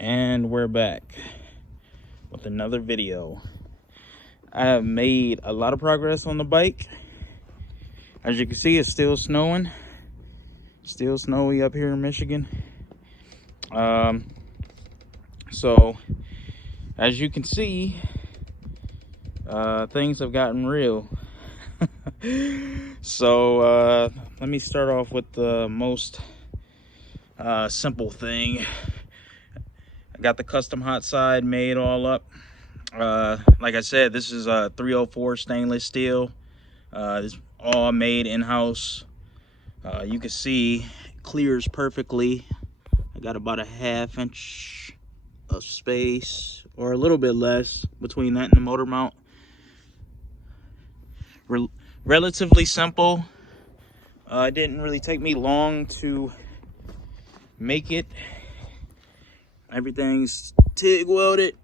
And we're back with another video. I have made a lot of progress on the bike. As you can see, it's still snowing. Still snowy up here in Michigan. So as you can see, things have gotten real. So let me start off with the most simple thing. I got the custom hot side made all up. Like I said, this is a 304 stainless steel. This all made in-house. You can see it clears perfectly. I got about a ½ inch of space, or a little bit less, between that and the motor mount. Relatively simple. It didn't really take me long to make it. Everything's TIG welded,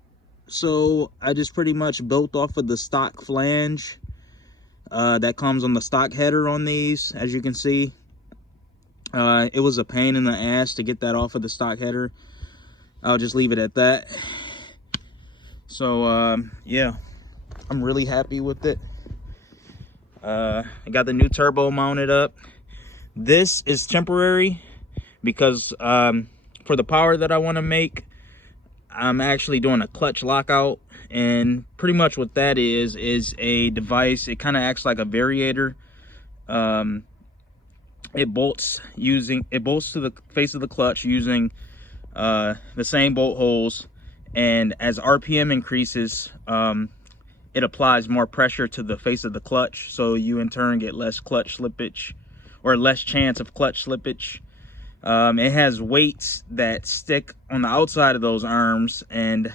so I just pretty much built off of the stock flange that comes on the stock header on these. As you can see, it was a pain in the ass to get that off of the stock header. I'll just leave it at that. So yeah, I'm really happy with it. I got the new turbo mounted up. This is temporary because for the power that I want to make, I'm actually doing a clutch lockout, and pretty much what that is a device. It kind of acts like a variator. It bolts to the face of the clutch using the same bolt holes, and as RPM increases, it applies more pressure to the face of the clutch, so you in turn get less clutch slippage, or less chance of clutch slippage. It has weights that stick on the outside of those arms, and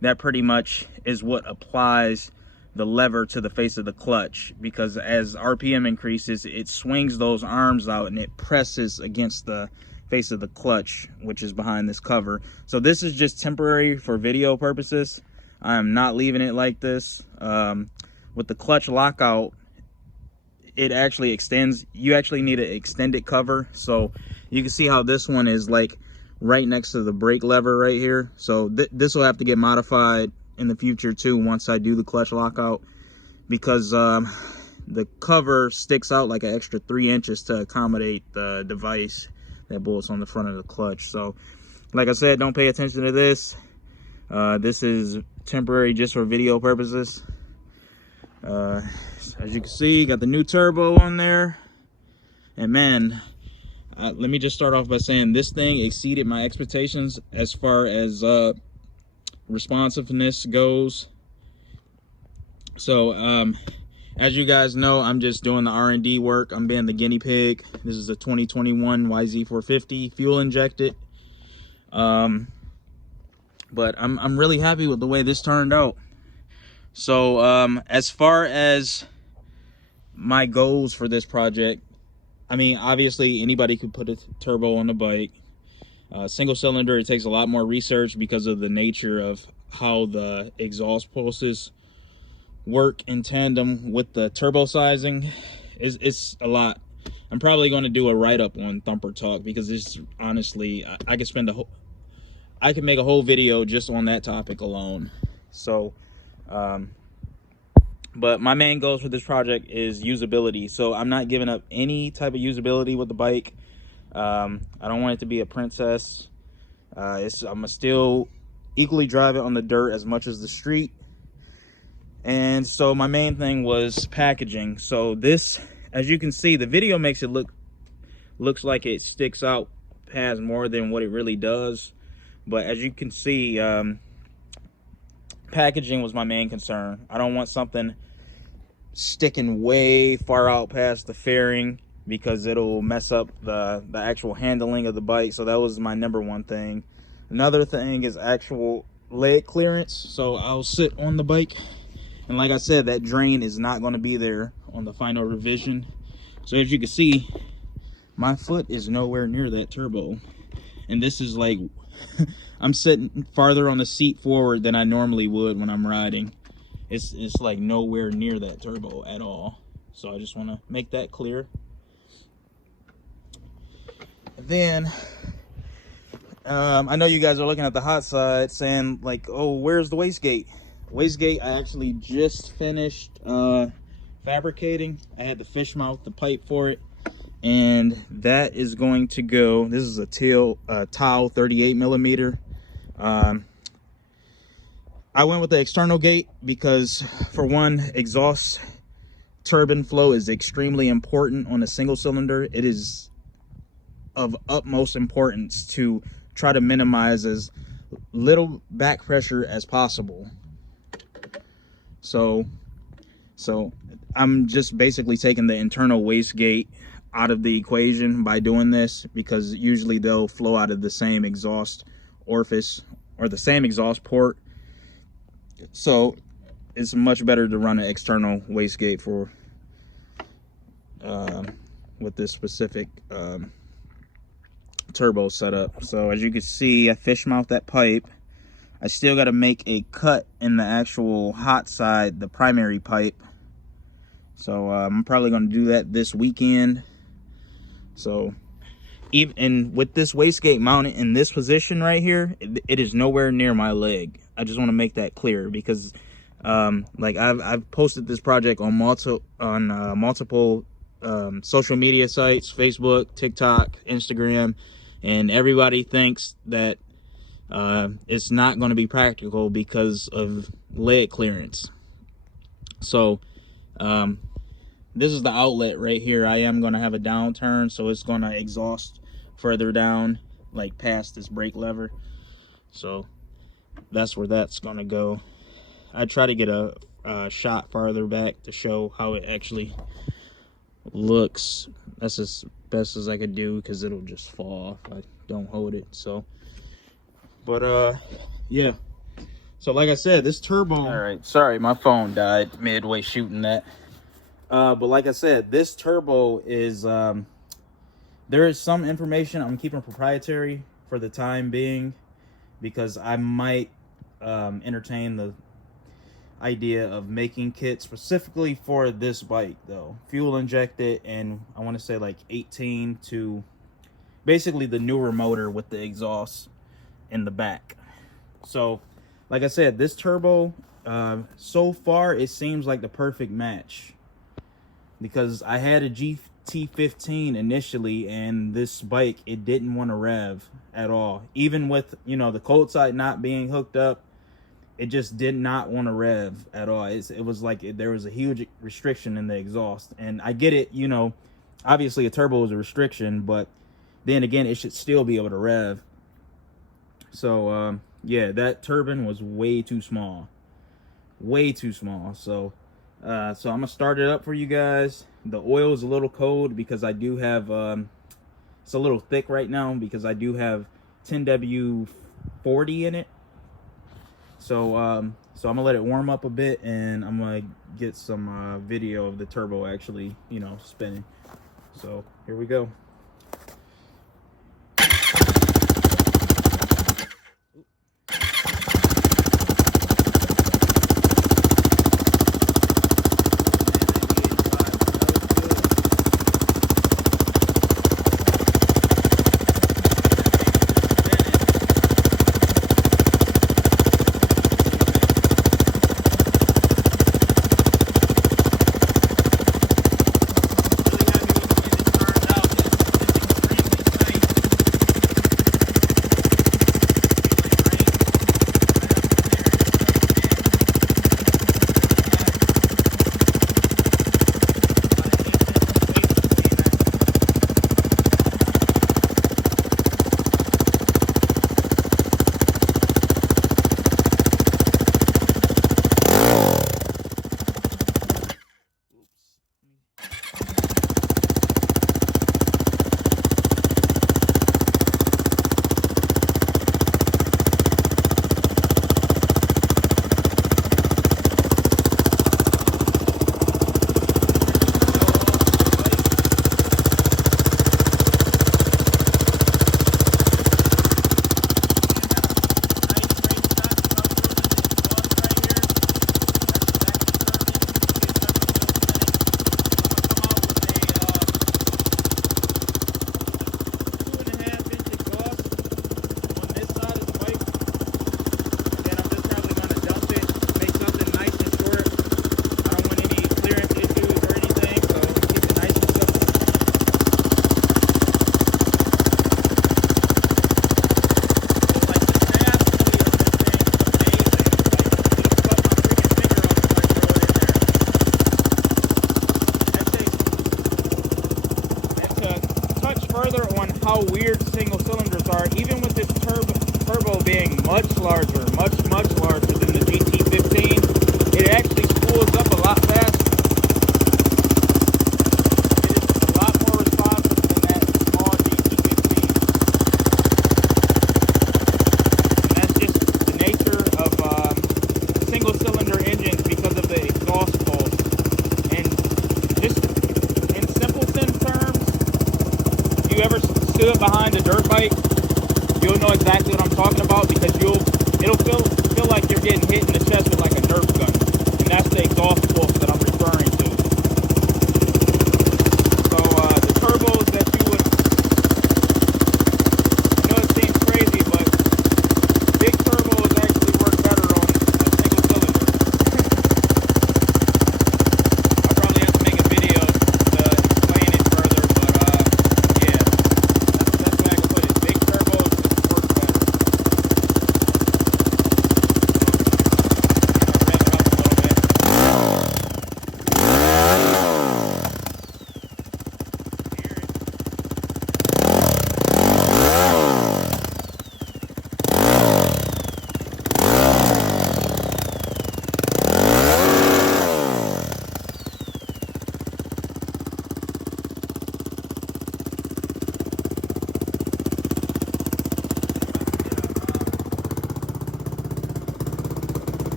that pretty much is what applies the lever to the face of the clutch, because as RPM increases, it swings those arms out and it presses against the face of the clutch, which is behind this cover. So this is just temporary for video purposes. I am not leaving it like this. With the clutch lockout, it actually extends. You actually need an extended cover, so you can see how this one is like right next to the brake lever right here. So this will have to get modified in the future too once I do the clutch lockout, because the cover sticks out like an extra 3 inches to accommodate the device that bolts on the front of the clutch. So like I said, don't pay attention to this. This is temporary just for video purposes. As you can see, got the new turbo on there, and man, let me just start off by saying this thing exceeded my expectations as far as responsiveness goes. So as you guys know, I'm just doing the R&D work. I'm being the guinea pig. This is a 2021 YZ450 fuel injected. But I'm really happy with the way this turned out. So as far as my goals for this project, I mean, obviously anybody could put a turbo on the bike. Single cylinder, it takes a lot more research because of the nature of how the exhaust pulses work in tandem with the turbo sizing. It's a lot. I'm probably going to do a write-up on Thumper Talk, because it's honestly, I could spend I could make a whole video just on that topic alone. So but my main goals for this project is usability. So I'm not giving up any type of usability with the bike. I don't want it to be a princess. I'm gonna still equally drive it on the dirt as much as the street. And so my main thing was packaging. So this, as you can see, the video makes it looks like it sticks out past more than what it really does. But as you can see, packaging was my main concern. I don't want something sticking way far out past the fairing, because it'll mess up the actual handling of the bike. So that was my #1 thing. Another thing is actual leg clearance. So I'll sit on the bike, and like I said, that drain is not going to be there on the final revision. So as you can see, my foot is nowhere near that turbo, and this is like I'm sitting farther on the seat forward than I normally would when I'm riding. It's like nowhere near that turbo at all. So I just want to make that clear. Then I know you guys are looking at the hot side saying like, oh, where's the wastegate? Wastegate, I actually just finished fabricating. I had to fish mount the pipe for it, and that is going to go. This is a tile 38 millimeter. I went with the external gate because, for one, exhaust turbine flow is extremely important on a single cylinder. It is of utmost importance to try to minimize as little back pressure as possible. So I'm just basically taking the internal wastegate out of the equation by doing this, because usually they'll flow out of the same exhaust orifice or the same exhaust port. So it's much better to run an external wastegate for with this specific turbo setup. So as you can see, I fish mount that pipe. I still got to make a cut in the actual hot side, the primary pipe. So I'm probably going to do that this weekend. So even with this wastegate mounted in this position right here, it is nowhere near my leg. I just want to make that clear, because like I've posted this project on multiple social media sites, Facebook, TikTok, Instagram, and everybody thinks that it's not going to be practical because of leg clearance. So this is the outlet right here. I am going to have a downturn, so it's going to exhaust further down, like past this brake lever. So that's where that's going to go. I try to get a shot farther back to show how it actually looks. That's as best as I could do, because it'll just fall if I don't hold it. So, but yeah. So like I said, this turbo. All right, sorry, my phone died midway shooting that. But like I said, this turbo is there is some information I'm keeping proprietary for the time being, because I might entertain the idea of making kits specifically for this bike, though. Fuel injected, and I want to say like 18 to basically the newer motor with the exhaust in the back. So like I said, this turbo, so far it seems like the perfect match, because I had a GT15 initially, and this bike, it didn't want to rev at all. Even with, you know, the cold side not being hooked up, it just did not want to rev at all. It was like there was a huge restriction in the exhaust. And I get it, you know, obviously a turbo is a restriction, but then again, it should still be able to rev. So yeah, that turbine was way too small. Way too small. So I'm gonna start it up for you guys. The oil is a little cold because I do have it's a little thick right now because I do have 10W40 in it. So I'm gonna let it warm up a bit, and I'm gonna get some video of the turbo actually, you know, spinning. So here we go. being much larger, much larger than the GT15, it actually spools up a lot faster. It is a lot more responsive than that small GT15. And that's just the nature of single cylinder engines because of the exhaust pulse. And just in simpleton terms, if you ever stood behind a dirt bike, you'll know exactly what I'm talking about, because it'll feel like you're getting hit in the chest with like a Nerf gun, and that's the exhaust pulse that I'm referring to. So the turbos that you would, I know it seems crazy, but big turbos actually work better on a single cylinder. I'll probably have to make a video to explain it further, but yeah, that's the best way I can put it. Big turbos just work better.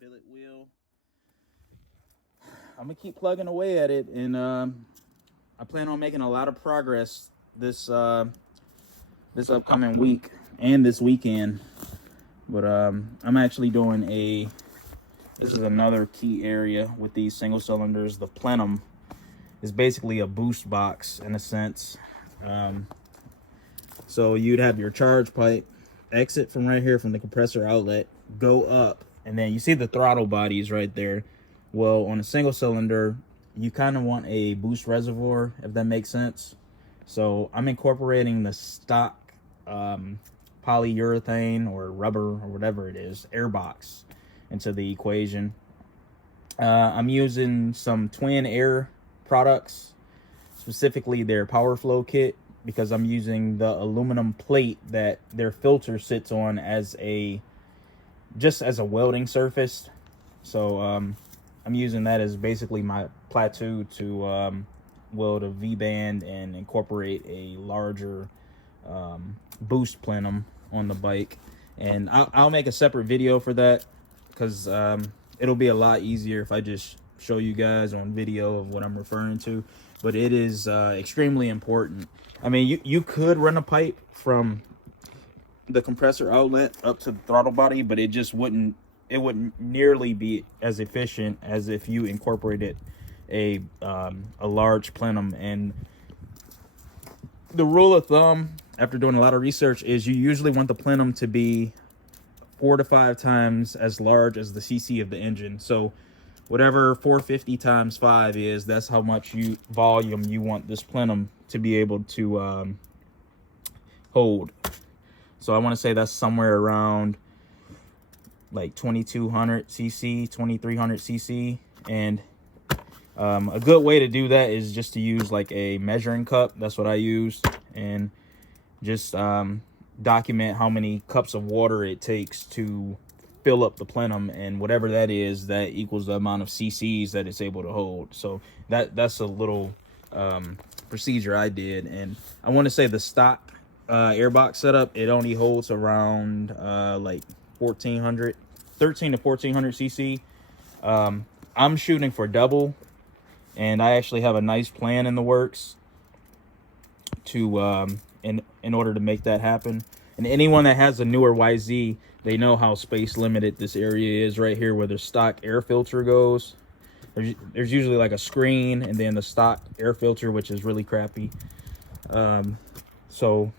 Billet wheel. I'm gonna keep plugging away at it, and I plan on making a lot of progress this this upcoming week and this weekend. But I'm actually doing this is another key area with these single cylinders. The plenum is basically a boost box in a sense. So you'd have your charge pipe exit from right here from the compressor outlet, go up, and then you see the throttle bodies right there. Well, on a single cylinder, you kind of want a boost reservoir, if that makes sense. So I'm incorporating the stock polyurethane or rubber or whatever it is, Airbox, into the equation. I'm using some Twin Air products, specifically their power flow kit, because I'm using the aluminum plate that their filter sits on as just as a welding surface. So I'm using that as basically my plateau to weld a V-band and incorporate a larger boost plenum on the bike. And I'll make a separate video for that, because it'll be a lot easier if I just show you guys on video of what I'm referring to. But it is extremely important. I mean, you could run a pipe from the compressor outlet up to the throttle body, but it just wouldn't nearly be as efficient as if you incorporated a large plenum. And the rule of thumb, after doing a lot of research, is you usually want the plenum to be 4 to 5 times as large as the cc of the engine. So whatever 450 times 5 is, that's how much volume you want this plenum to be able to hold. So I want to say that's somewhere around like 2200 cc, 2300 cc. And a good way to do that is just to use like a measuring cup. That's what I use. And just document how many cups of water it takes to fill up the plenum, and whatever that is, that equals the amount of cc's that it's able to hold. So that's a little procedure I did. And I want to say the stock Airbox setup, it only holds around like 13 to 1400 cc. I'm shooting for double, and I actually have a nice plan in the works to in order to make that happen. And anyone that has a newer YZ, they know how space limited this area is right here where the stock air filter goes. There's usually like a screen and then the stock air filter, which is really crappy. So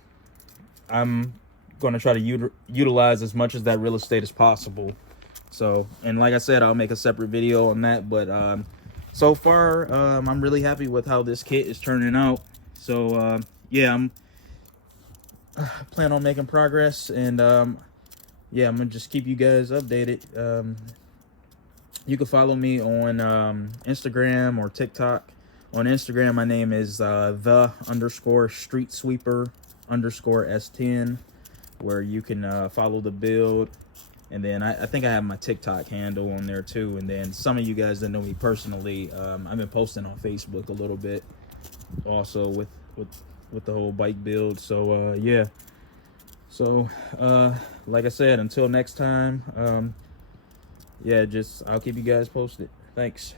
I'm going to try to utilize as much of that real estate as possible. So, and like I said, I'll make a separate video on that. But so far, I'm really happy with how this kit is turning out. So yeah, I'm plan on making progress, and yeah, I'm gonna just keep you guys updated. You can follow me on Instagram or TikTok. On Instagram, my name is the_street_sweeper_S10, where you can follow the build. And then I think I have my TikTok handle on there too. And then some of you guys that know me personally, I've been posting on Facebook a little bit also with the whole bike build. So yeah. So like I said, until next time, yeah, I'll keep you guys posted. Thanks.